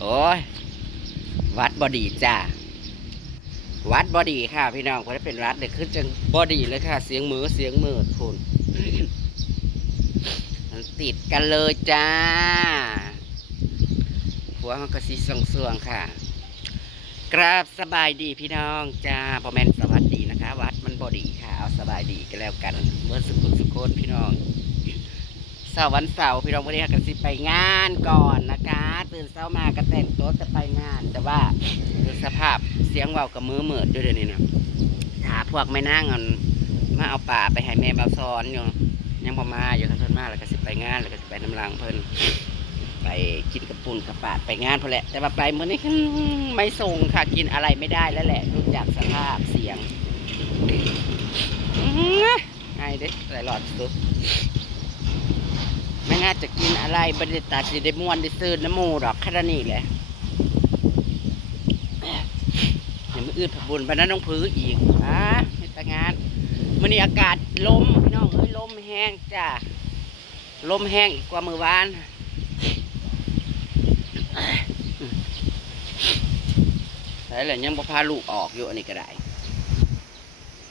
โอ้ยวัดบอดีจ้าวัดบอดีค่ะพี่น้องพอได้เป็นวัดเด็กขึ้นจังบอดีเลยค่ะเสียงมือทุนมันติดกันเลยจ้าหัวมันก็สีสวงๆค่ะกราบสบายดีพี่น้องจ้าพอแมนสวัสดีนะคะวัดมันบอดีค่ะเอาสบายดีกันแล้วกันเมื่อสุขพี่น้องวันเสาร์พี่น้องวันนี้กันสิไปงานก่อนนะคะตื่นเช้ามาก็แต่งตัวจะไปงานแต่ว่าสภาพเสียงเว้ากับมือเหมือดด้วยเดี๋ยวนี้นะถ้าพวกไม่นั่งกันมาเอาป่าไปให้แม่บาซ้อนอยู่ยังพอมาอยู่ครับเพิ่นมาแล้วก็สิไปงานแล้วก็สิไปน้ำลังเพิ่นไปกินกระปุ่นกระปาดไปงานพอแหละแต่ว่าไปมื้อนี้ไม่ส่งค่ะกินอะไรไม่ได้แล้วแหละรู้จักสภาพเสียงไงเด็กใส่หลอดสุดไม่น่าจะกินอะไรบริษัทจะได้ม้วนได้ซื้อน้ำมูดอกแค่นี้แหละยังไม่อืดผักบุญไปนั้นต้องพื้นอีกให้แต่งานวันนี้อากาศลมพี่น้องเอ้ยลมแห้งจ้าลมแห้งอีกกว่ามือวานใช่เลยยังบ่พาลูกออกอยู่อันนี้ก็ได้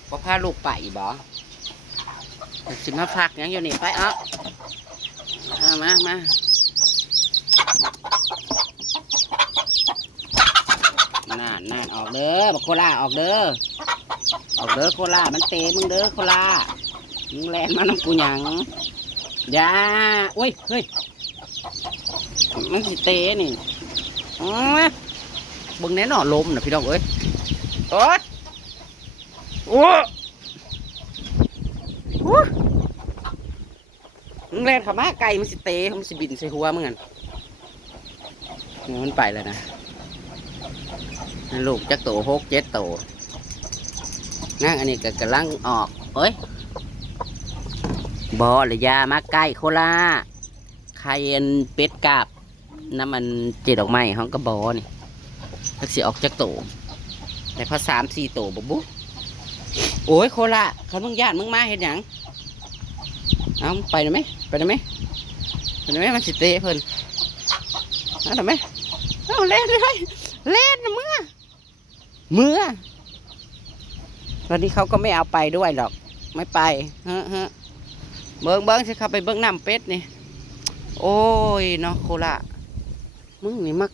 บ่พาลูกไปบ่สิมาพักยังอยู่นี่ไปมาน่านออกเด้อบักโคล่าออกเด้อโคล่ามันเตะมึงเด้อโคล่ามึงแลนมาน้ำกูหยังอย่าโอ้ยเฮ้ยมันสิเตะนี่บึงแน่นอนลมนะพี่น้องเอ้ยโอ้มึงแลนเข้ามาไกลมันสิเตะมันสิบินใส่หัวมึงอ่ะมันไปแล้วนะลูกจักโต6 7 โตนั่งอันนี้ก็กำลังออกเอ้ยบอหรือยามาใกล้โคล่าไข่เอ็นเป็ดกาบน้ำมันเจ็ดดอกไม้เขาก็บอนี่ทักษิออกจักโตแต่พอ3 4 โตบุ๊บโอ้ยโคล่าเขามึงญาติมึงมาเห็นหยังเอาไปได้ไหมมันสิเตะเพิ่นเอาได้ไหมเอาเล่นเลยเล่นนะเมื่อตอนนี้เขาก็ไม่เอาไปด้วยหรอกไม่ไปเบิ้งสิเขาไปเบิ้งน้ำเป็ดนี่โอ้ยเนาะโคละมึงนี่มัก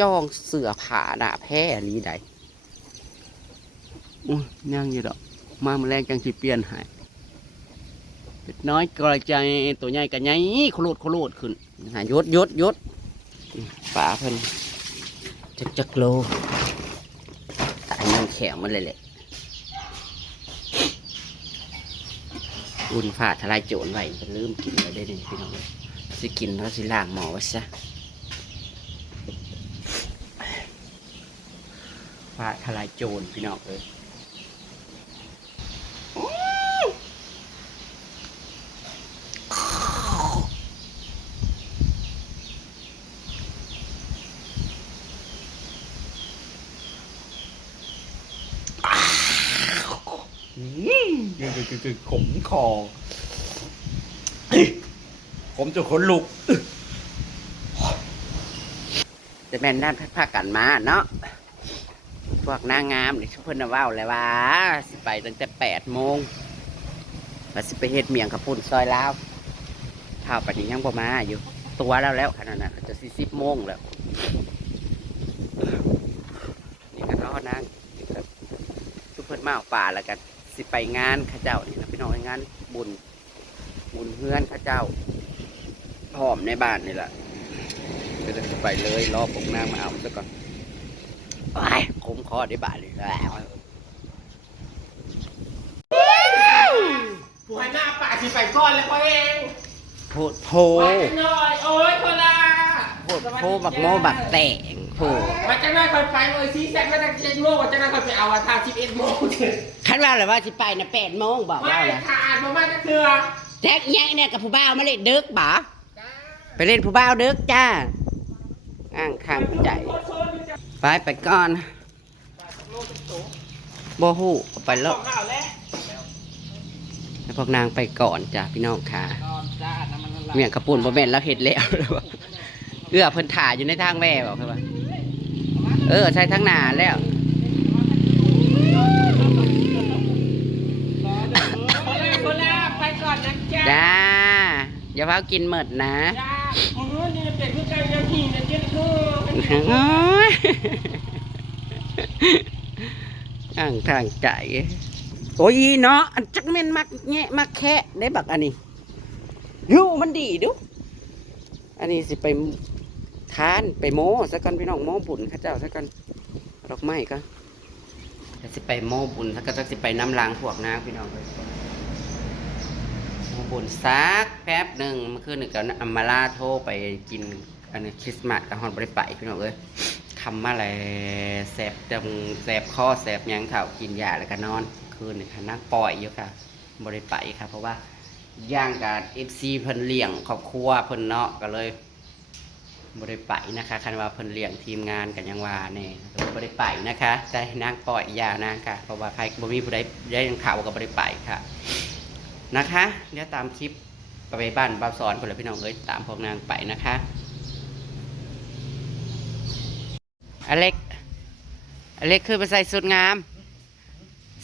จ้องเสือผ่าหน้าแพ้ลีใดยังอยู่ดอกมาแมลงจังสิเปลี่ยนหายเป็ดน้อยกระจายตัวใหญ่กันใหญ่โคโลดขึ้นยศป่าเพิ่นจักโลตายมันแข็งมันเลยแหละอุ่นฝ่าทลายโจรไว้มันลืมกินแล้วได้ดิพี่น้องสิกินแล้วสิล้างหมอไว้ซะฝ่าทลายโจรพี่น้องเลยคือขมคอผมจะขนลุกแต่แม่นด้านผ้ากันมาเนาะพวกนางงามนี่ชุบเพิ่นว่าอะไรวะสิไปตั้งแต่8 โมงแล้วสิไปเฮ็ดเมียงขับปุ่นซอยลาวเท่าปัจจุบันยังประมาอยู่ตัวแล้วขนาดนั้นจะ10 โมงแล้วนี่ก็รอนั่งชุบเพิ่นมาเอาป่าแล้วกันสิไปงานข้าเจ้านี่นะพี่น้องงานบุญเฮือนข้าเจ้าพร้อมในบ้านนี่แหละก็จะไปเลยรอปกนางมาเอาซะก่อนไปคมคอได้บ้านเลยแล้วผู้ให้หน้าป่าสิไปก้อนแล้วพ่อเองโพหน่อยโอ้ยคนละโพบักโมบักแต่งโพมันจะน่าคอยไปเลยซีแซกแล้วจะ7 โมงจะน่าคอยไปเอาทา11 โมงคันว่าเลยว่าสิไปนะ8 โมงบอกว่าอะไรทานมาจะเถื่อแจ็คแย่เนี่ยกับผู้บ่าวมาเล่นดึกบ่ไปเล่นผู้บ่าวดึกจ้าอ้างข้างใจไปก่อนโบหูไปแล้วพวกนางไปก่อนจ้ะพี่น้องค่ะ จ้าน้ำมันละลาย เมี่ยงกระปุ่นบ่แม่นแล้วเฮ็ดแล้วหรือว่าเอื้อเพิ่นถ่าอยู่ในทางแว่บอกคือว่าใช่ทางหน้าแล้ว คนละไปก่อนนะจ้า จ้าอย่าพากินหมดนะ จ้ามือนี่เป็นผู้ใจยังหินนะเจ้าคือ โอ้ยอ่างทางใจโอ้ยเนาะอันจักแม่นมักแงะมักแคะได้บักอันนี้ยูมันดีดูอันนี้สิไปทานไปโม้สักกันพี่น้องโม้บุญข้าเจ้าสักกันดอกไม้ก็สิไปโม้บุญสักกันสิไปน้ำล้างพวกน้ำพี่น้องเลยโม้บุญซักแป๊บหนึ่งเมื่อคืนหนึ่งกับอัมมาลาโทรไปกินอันนี้คริสต์มาสกับฮอนบริไปพี่น้องเอ้ยทำมาอะไรแสบจมูกแสบคอแสบหยังเข่ากินยาแล้วก็นอนคืนนี่ค่ะนั่งปล่อยอยู่ค่ะบริไปค่ะเพราะว่าย่างกับFCเพิ่นเลี้ยงครอบครัวเพิ่นเนาะก็เลยบริไปนะคะคันว่าเพิ่นเลี้ยงทีมงานกันยังว่าเนี่ยบริไปนะคะได้นั่งปล่อยยานางค่ะเพราะว่าใครบ่มีผู้ใดได้ยังข่าวกับบริไปค่ะนะคะเดี๋ยวตามคลิปไปบ้านบ่าวสอนคนละพี่น้องเอ้ยตามพวกนางไปนะคะอเล็กคือไปใส่สุดงาม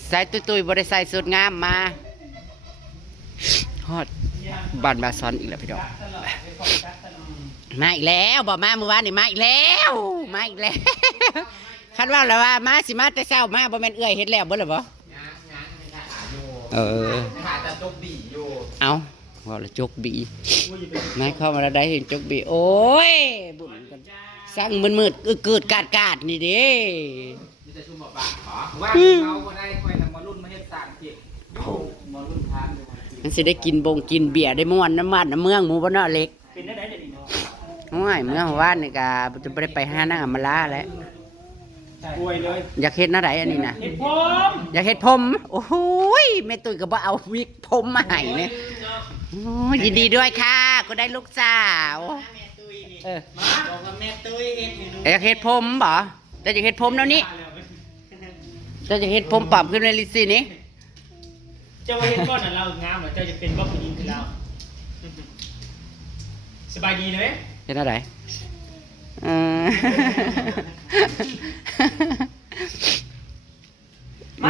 ใส่ตุยๆบ่ได้ใส่สุดงามมาฮอดบ้านบ่าวสอนอีกแล้วพี่น้องมาอีกแล้วบอกมาเมื่อวานนี่มาอีกแล้วคันว่าแล้วว่ามาสิมาแต่เช้ามาบ่แม่นเอื้อยเฮ็ดแล้วเบิดแล้วบ่ขาดแต่ตกบีอยู่ เอาว่าละจกบีนายเข้ามาแล้วได้เห็นจกบีโอ้ยบุญกันสร้างมืดๆเกิดกาดนี่เด้ มีแต่ชุ่มบ้าขอว่าเขาก็ได้คอยนำมารุ่นมาเฮ็ดสารเจ็บมารุ่นทานเลย มันสิได้กินกินเบียร์ได้ม่วนน้ำมันน้ำเมืองหมู่บ่เนาะเล็ก เป็นได้เดี๋ยวนี้เนาะ โอ้ยเมื่อวานนี่ก็จะบ่ได้ไปหานางอำมาลาแล้ว ป่วยเลย อยากเฮ็ดหน้าใดอันนี้น่ะ เห็ดผม อยากเฮ็ดผมโอ้โหยแม่ตุ้ยก็บ่เอาวิกผมมาให้แม่โอ้ยยินดีด้วยค่ะก็ได้ลูกสาวมาบอกว่าแม่ตุ้ยเฮ็ดให้ดู อยากเฮ็ดผมบ่จะอยากเฮ็ดผมแล้วนี่จะอยากเฮ็ดผมปรับขึ้นในลิซี่นี้ เจ้าว่าเฮ็ดก้อนน่ะเรางามเหรอเจ้าจะเป็นบ่ผู้หญิงคือเราสบายดีเลย เฮ็ดหน้าใด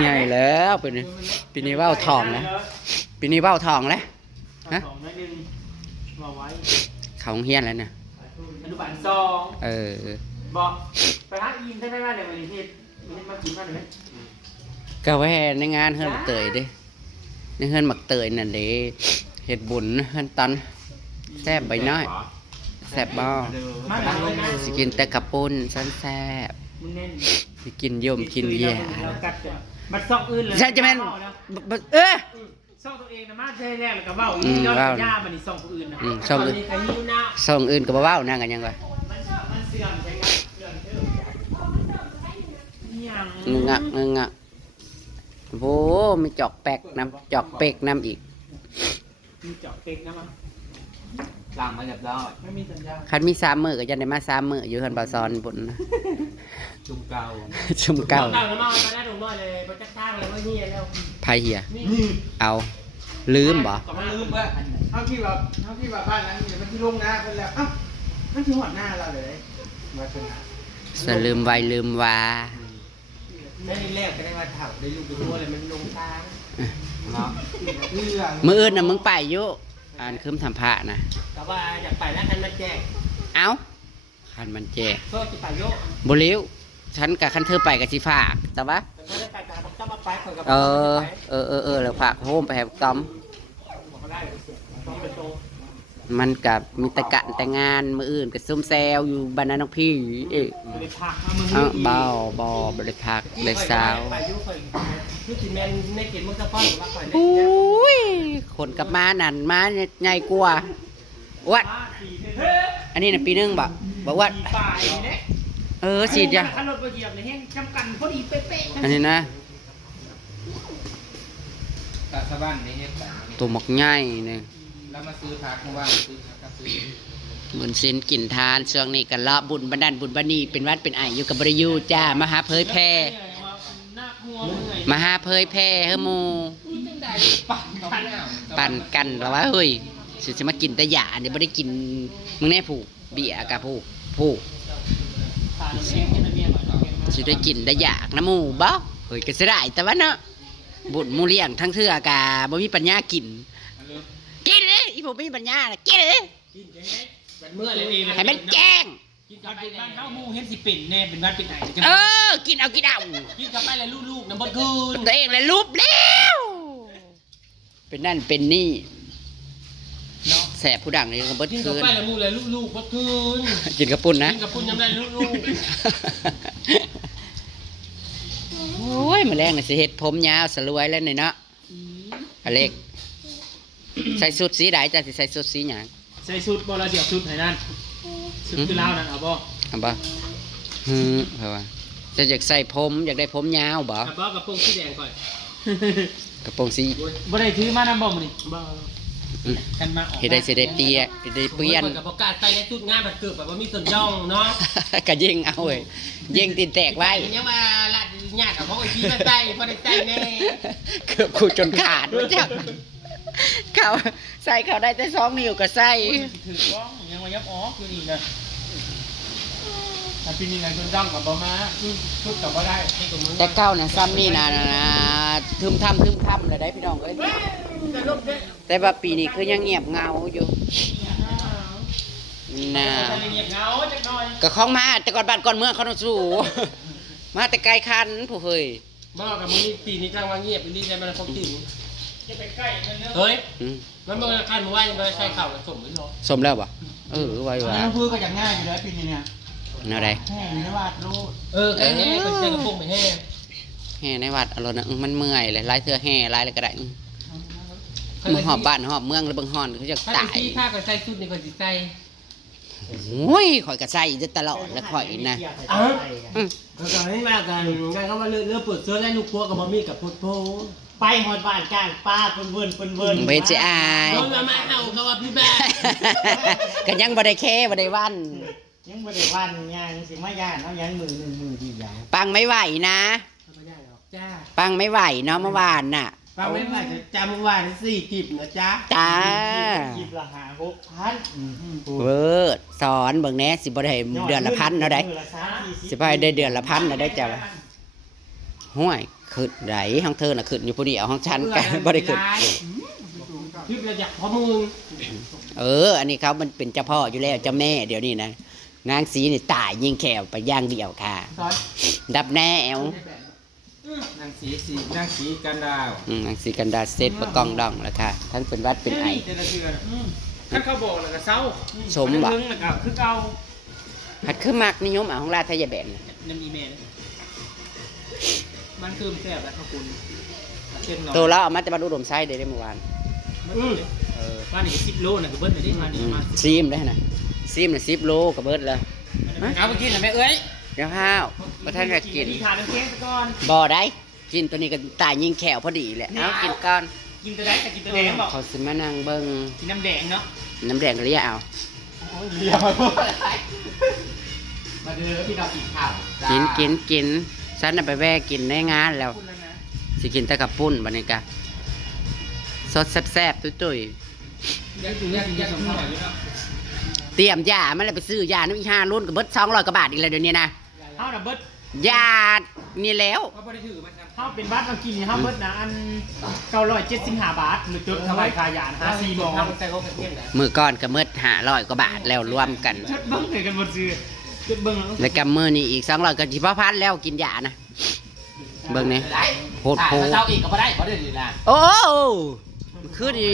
ใหญ่แล้วปีนี้ว่าวทองนะปีนี้ว่าวทองแล้วฮะ สองนิดนึงมาไว้ เขาโรงเฮียนแล้วเนี่ย อนุบาลสอง บอกไปหาอินได้ไหมว่าเดี๋ยววันนี้เฮ็ดมากินมาหน่อยไหม ก็แว่ในงานเฮือนหมักเตยเด้ในเฮือนหมักเตยนั่นเด้เฮ็ดบุญเฮือนตันแซ่บใบน้อยแซ่บบ่ มาหลังเลยนะ สิกินแต่กระปุ้นซันแซ่บ มึงเน้น สิกินโยมกินแย่ เรากัดจ้ะบัดซอกอื่นเลย ใช่จะแม่นซอกตัวเองนะมาใช่แรกแล้วก็เว้า อืม ยอด เว้า ย่ามันนี่ซอกผู้อื่นนะ ซอกอื่น ตนนี้ก็หิวน้ำ ส่องอื่นก็บ่เว้านั่งกันยังวะ มันเสื่อมใช่ไหมเสื่อมเชื่อยัง งึงะโอ้มีจอกแปกน้ำจอกเปกน้ำอีก มีเจาะเป็กนะมั้ง หลังมาเรียบร้อย ไม่มีสัญญาณ คันมี3มื้อก็จะได้มา3มื้ออยู่เฮือนบ่าวซอนบุญ จุ่มเก่า ชุมเก่า เก่าแล้วมาเอาไปได้ถุงน้อยเลยไปจักข้างเลยว่าเฮียแล้ว ไผเหีย นี่ เอาลืมบ่ ก็มาลืมว่าเท่าที่ว่าบ้านนั้นมีมันที่ลงนะคนแล้วอ้าวมันที่หอดหน้าเราเลยมาชนะ สลืมไว้ลืมว่า ได้แรกก็ได้มาเถ่าได้ลูกได้ตัวเลยมันลงทางเนาะเรื่อง มื้ออื่นน่ะมึงไปอยู่อ่านคืมทำพระนะ แต่ว่าอยากไปแล้วคันมาแจก เอ้าคันมันแจก ก็จะไปโยก บ่เลี้ยวฉันกับคันเธอไปกับสิฝากแต่ว่า แต่ก็ได้ไปแต่ผมจะมาไปคนกับ แล้วฝากโฮมไปให้ต้อม บอกเขาได้ต้องเป็นโต มันกับมีแต่กะแต่งานมื้ออื่นก็ซุ่มแซวอยู่บ้านนั้นน้องพี่เอ๊ะ ไปพักมามึง บ่ได้พักเลยสาว ไปยุ่งเคยคือสิแมนในเขตเมืองสะพอนหรือว่าคอย อุ้ยคนกับมานั่นมาใหญ่กว่าวัดอันนี้น่ะปีนึงบ่วัด ป่าอย่างนี้ ฉีดยา ขันรถไปเหยียบในแห้งจำกันพอดีเป๊ะ อันนี้นะ ตาสะบ้านในเฮ็ดกัน ตัวหมกใหญ่นี่ แล้วมาซื้อผักมาว่างซื้อผักก็ซื้อ บุญศีลกินทานช่วงนี้กันเลาะบุญบันดาลบุญบันนีเป็นวัดเป็นไออยู่กับบริยูจ้ามาหาเผยแพร่ หน้าหัวเมื่อย มาหาเผยแพร่เฮอหมู ปั่นกันเอา ปั่นกันเหรอวะเฮ้ย ม สิจะมากินแต่ยาเนี่ยไม่ได้กินมึงแน่ผูกเบียร์กับผูกสิได้กินได้ยากนะหมูบ่เฮ้ยก็สิได้แต่ว่าเนาะบุญหมูเลี้ยงทั้งเทื่อกะบ่มีปัญญากินเลยอีผมไม่มีปัญญาน่ะกินเลย กินจะให้เมื่อเลย ให้มันแจ้ง กินกับไปบ้านเฮาหมูเฮ็ดสิเป็นแน่เป็นวัดเป็นไหน กินเอา กินกับไปแล้วลูกๆน้ำบดคืน ตัวเองเลยรูปแล้วเป็นนั่นเป็นนี่แสบผู้ดังเลยก็เบิด กินกับ คืน ไปแล้วหมูแล้วลูกๆบดคืน กินกระปุ่นนะ กินกับปุ่นยำได้ลูก โอ้ยมาแรงน่ะสิเฮ็ดผมยาวสลวยแล้วนี่เนาะอเล็กใส่สุดสีใดจ้ะสิใส่สุดสีหยัง ใส่ชุดบ่ละเดี๋ยวชุดให้นั่นชุดคือลาวนั่นเอาบ่ เอาบ่เพราะว่าจะอยากใส่ผมอยากได้ผมยาวบ่ เอาบ่กับโปรงสีแดงก่อน กระโปรงสี บ่ได้ถือมานำบ่มื้อนี้บ่ อืม กันมาออก เฮ็ดได้สิได้เปียสิได้เปลี่ยน กับประกาศใส่ในชุดงานบัดเกิดแบบว่ามีส่วนย่องเนาะ ก็ยิงเอาเว้ยยิงตีนแตกไว้ ยังมาลาดญาติเอาของไอ้ชี้มาใส่พอได้ใส่แน่ เกือบขูดจนขาดวะจ้ะเขาใส่เขาได้แต่2 นิ้วก็ใส่ ถือว่ายังมายับออกอยู่นี่นะถ้าปีนี้นายคนจ้องกับบ่มาชุดกับบ่ได้ให้กับมือ แต่เก้าน่ะซ้ำนี่นะทึมทำเลยได้พี่น้องเอ้ยแต่ว่าปีนี้คือยังเงียบเงาอยู่น่ะ เงียบเงาจักหน่อย ก็ของมาแต่ก่อนบ้านก่อนเมืองเขาต้องสู้ มาแต่ไกลคันผู้เฮ้ย บ่กับมือปีนี้กลางว่าเงียบไปรีได้มันคงจริงจะไปใกล้เฮ้ย อืม มันบ่คันบ่ว่ายังบ่ได้ใช้ข้าวกับสมไม่รอ สมแล้วบ่ไว้ น้ำพื้นก็อย่างง่ายอยู่แล้วปีนี้เนี่ย แนวใด แห้งอยู่ในวาดรูด แค่นี้เป็นเจอกระปุกไปแห้ แห่ในวัดเอารมณ์นะมันเมื่อยเลยหลายเทื่อแห่หลายเลยก็ได้มึงหอบบ้านหอบเมืองแล้วเบิ่งฮ้อนเขาจะ ถ้า ตาย ที่ข้าก็ใส่ชุดนี่ก็สิใส่ โอ้ยข่อยก็ใส่อยู่ตลอดแล้วข่อยนะ อืม ก็ให้มากันกันเขาว่าเลือเปิดเสื้อได้ลูกครัวกับบ่มีกับพุทโธ ไปหอดบ้านกลางป้าเปิ้น เวชอาย โดนมาเอาเขาว่าพี่แม่ ก็ยังบ่ได้แค่บ่ได้วัน ยังบ่ได้วันยังสิมาย่านเอายังมือหนึ่งมือที่ยาว ปังไม่ไหวนะ ไม่ได้หรอกจ้า ปังไม่ไหวเนาะเมื่อวานน่ะ ฟังไม่ไหวจะจำเมื่อวาน4กิบนะจ๊ะ จ้า คลิปละ6,000 เวิร์ดสอนเบิ่งแหน่สิบ่ได้เดือนละพันเนาะได้ สิบ่ได้เดือนละพันเนาะได้จ้ะห้วยขึ้นไหนห้องเธอน่ะขึ้นอยู่ผู้เดียวห้องฉันก็บ่ได้ขึ้น คลิประยักพอมึง อันนี้เขามันเป็นเจ้าพ่ออยู่แล้วเจ้าแม่เดี๋ยวนี้นะนางสีนี่ตายยิงแขวไปย่างเดียวค่ะ สอน ดับแนวน างสีกันดาว นางสีกันดาเซตประกองดองแล้วค่ะทั้งเป็นวัดเป็นไอ เจริญเชื่อ ถ้าเขาบอกแล้วก็เศร้า สมบ่ มึงแล้วก็คือเก่า หัดคือมักนิยมเอาของราชทายาแบนน่ะ น้ำอีเมลมันคือแซ่บแล้วขอบคุณเช่นน้อย ตัวเราเอามาจะมาดูดมไส้ได้เมื่อวาน บ้านนี่ก็10 โลนะก็เบิ้ลไปได้มานี่มา ซีมได้นะซีมน่ะ10 โลกับเบิดเลย เอาไปกินหน่อยแม่เอ้ย เดี๋ยวห้าวประท่านก็กิน ขาดน้ำแข็งซะก่อน บ่ได้กินตัวนี้ก็ตายยิงแขวพอดีแหละเอากินก่อน กินตัวใดแต่กินตัวแดงบอก เขาสิมานั่งเบิ่ง กินน้ำแดงเนาะ น้ำแดงก็เรียกเอา เรียกมาพูด มาเด้อพี่น้องกินข้าว กินฉันน่ะไปแวะกินในงานแล้ว พูดแล้วนะ สิกินแต่กับปุ้นบัดนี้กะสดแซ่บๆตุ้ย ยังสมภาพอยู่เนาะ ๆเตรียมยามันเลยไปซื้อยาน้ำอี5รุ่นก็เบิด200 กว่าบาทอีกแล้วเดี๋ยวนี้นะ เฮาน่ะเบิด ยานี่แล้ว เขาบ่ได้ถือมาครับเฮาเป็นบัตรมากินนี่เฮาเบิดนะอัน975 บาทหรือจดถวายค่ายานะ4หมอใส่เขากระเทียมนะ มือก่อนก็เมิด500 กว่าบาทแล้วรวมกัน จดเบิ่งให้กันหมดซื้อจดเบิ่ง แล้วก็มือนี่อีก200ก็สิพอพันแล้วกินยานะเบิ่งนี่โหดโพ เจ้าอีกก็บ่ได้บ่ได้ดีนะ โอ้คือดี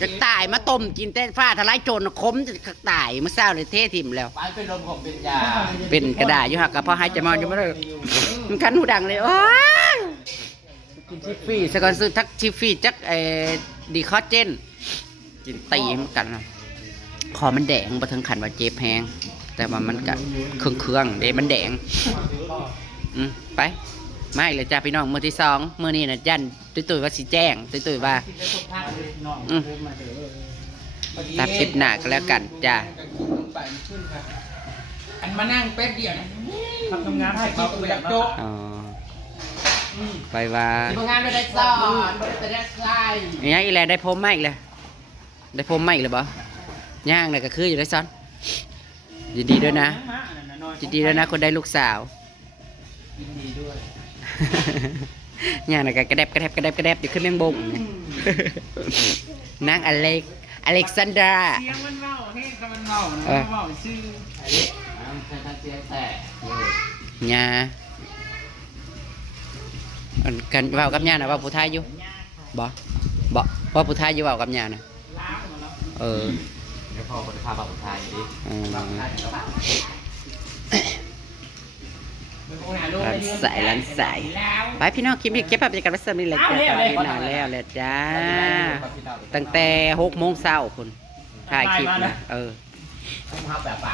จะตายมาต้มกินแต่ฟ้าทลายโจรคมจะตายเมื่อเช้าเลยเทถิ่มแล้ว ไปเป็นลมของเป็นยา เป็นกระดาษอยู่หักกับพ่อให้จะมอนอยู่ไม่ได้มันคันหูดังเลยโอ้ยกินชิฟฟี่สกอนซื้อทักชิฟฟี่จักดีคอเจนกินตีมันกันนะคอมันแดงมาถึงขันว่าเจ็บแพงแต่ว่ามันกับเครื่องเดมันแดงไปไม่เลยจ้าพี่น้องมือที่2มือนี้นะยันตุ้ยว่าสิแจ้งตุ้ยว่าตัดคลิปหน้าก็แล้วกันจ้า อันมานั่งแป๊บเดียวนะ ทำงานให้เขาไปดักโจ๊ก อ๋อไปว่า ทำงานไม่ได้ซ่อนไม่ได้ใส่ อย่างนี้อีแลได้พรมมาอีกเลย ได้ผมใหม่เลยบ่ย่างน่ะก็คืออยู่ได้ซ้อนยินดีด้วยนะยินดีด้วยนะคนได้ลูกสาว ยินดีด้วย ย่างน่ะก็กระแดบอยู่ขึ้นเรื่องบงนางอเล็กซานดรา เสียงมันเมาเฮ้ยก็มันเมานะเมาชื่อ น้ำใช้เสียงแต่ ย่าอันกันเว้ากับย่าน่ะเว้าผู้ไทยอยู่บ่ว่าผู้ไทยอยู่เว้ากับย่าน่ะ ล้างหมดแล้ว เออ เดี๋ยวพอคนพาบักไทยดิ อืม บักไทยก็บ้า ร้านใส่ไปพี่น้องคลิปนี้เก็บภาพบรรยากาศไว้เสริมนี่แหละจ้าตอนนี้นานแล้วแหละจ้าตั้งแต่6 โมงเช้าคุณถ่ายคลิปนะ ต้องทำแบบ